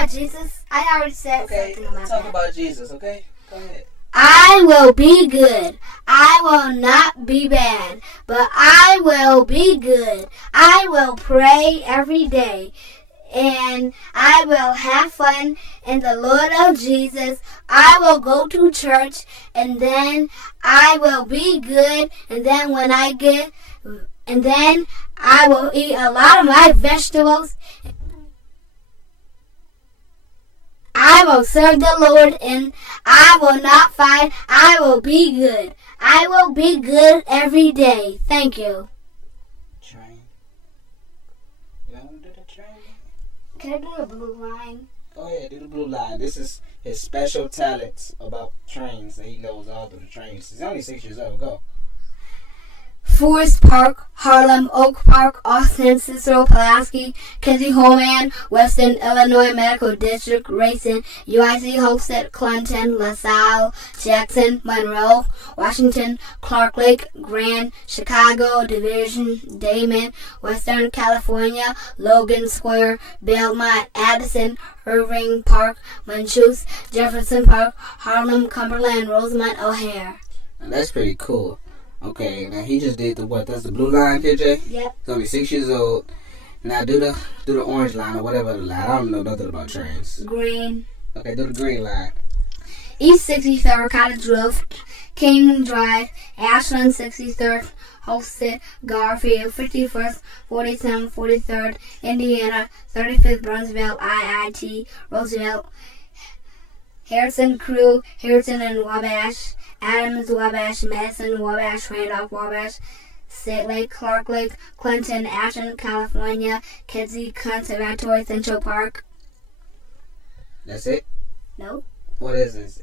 about Jesus? I already said something about that. Talk about Jesus, okay? Go ahead. I will be good. I will not be bad, but I will be good. I will pray every day, and I will have fun in the Lord of Jesus. I will go to church, and then I will be good, and then I will eat a lot of my vegetables. I will serve the Lord, and I will not fight. I will be good. I will be good every day. Thank you. Train. You want to do the train? Can I do the blue line? Go ahead, do the blue line. This is his special talents about trains that he knows all of the trains. He's only 6 years old. Go. Forest Park, Harlem, Oak Park, Austin, Cicero, Pulaski, Kinsey, Holman, Weston, Illinois Medical District, Racine, UIC, Hosted, Clinton, LaSalle, Jackson, Monroe, Washington, Clark Lake, Grand, Chicago, Division, Damon, Western California, Logan Square, Belmont, Addison, Irving Park, Manchus, Jefferson Park, Harlem, Cumberland, Rosamond, O'Hare. And that's pretty cool. Okay, now he just did that's the blue line, KJ? Yep. He's only 6 years old. Now do the orange line or whatever the line. I don't know nothing about trains. Green. Okay, do the green line. East 63rd, Cottage Grove, King Drive, Ashland 63rd, Hosted, Garfield 51st, 47th, 43rd, Indiana 35th, Brunsville, IIT, Roosevelt, Harrison Crew, Harrison and Wabash, Adams, Wabash, Madison, Wabash, Randolph, Wabash, State Lake, Clark Lake, Clinton, Ashland, California, Kinsey, Conservatory, Central Park. That's it? No. What is this?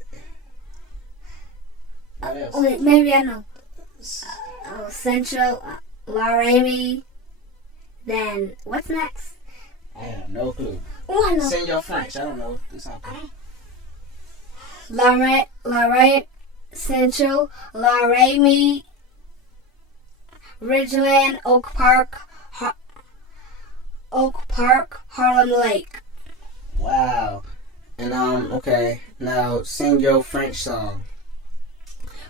What else? Wait, maybe I know. Central, Laramie. Then, what's next? I have no clue. Oh, I know. Senor French. I don't know. Do something. Laramie. Central, Laramie, Ridgeland, Oak Park, Harlem Lake. Wow. And okay. Now sing your French song.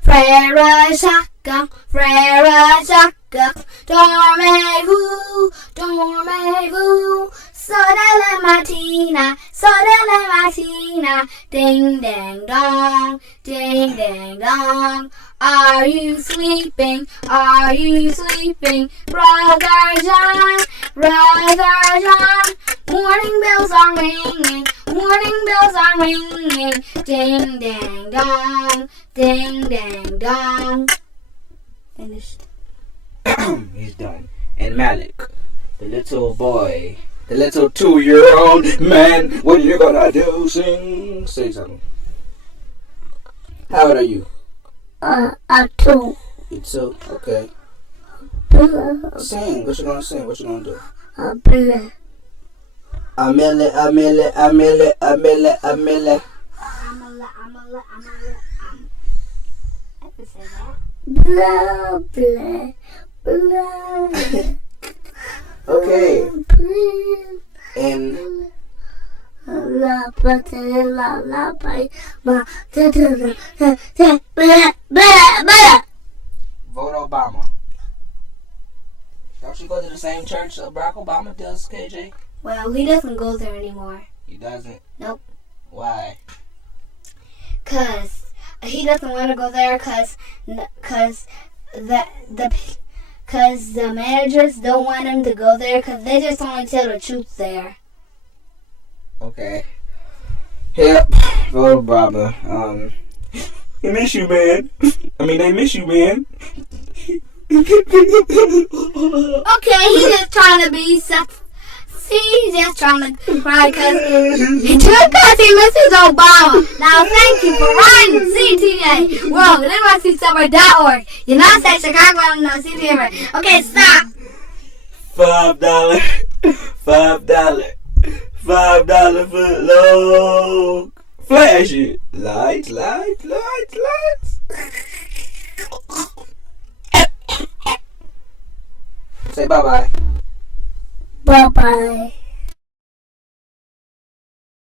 Frère Jacques, dormez-vous, sodele matina, ding dang dong, ding dang dong. Are you sleeping, brother John, morning bells are ringing, ding dang dong, ding dang dong. Finished. He's done. And Malik, the little boy, the little 2-year-old man, what you gonna do? Say something. How old are you? I'm 2. You 2? Okay. Sing. What you gonna sing? What you gonna do? Amele. I can say that. Blah, blah, blah. Okay. And vote Obama. Don't you go to the same church that Barack Obama does, KJ? Well, he doesn't go there anymore. He doesn't? Nope. Why? Cause he doesn't want to go there. Cause the managers don't want him to go there. Cause they just only tell the truth there. Okay. Yep. Vote Obama. They miss you, man. They miss you, man. Okay, he's just trying to be self. He's just trying to cry because he misses Obama. Now, thank you for writing CTA. Whoa, NYCSummer.org. United States Chicago, Illinois, CTA. Okay, stop. $5. $5 foot long. Flash it. Lights. Say bye-bye. Bye-bye.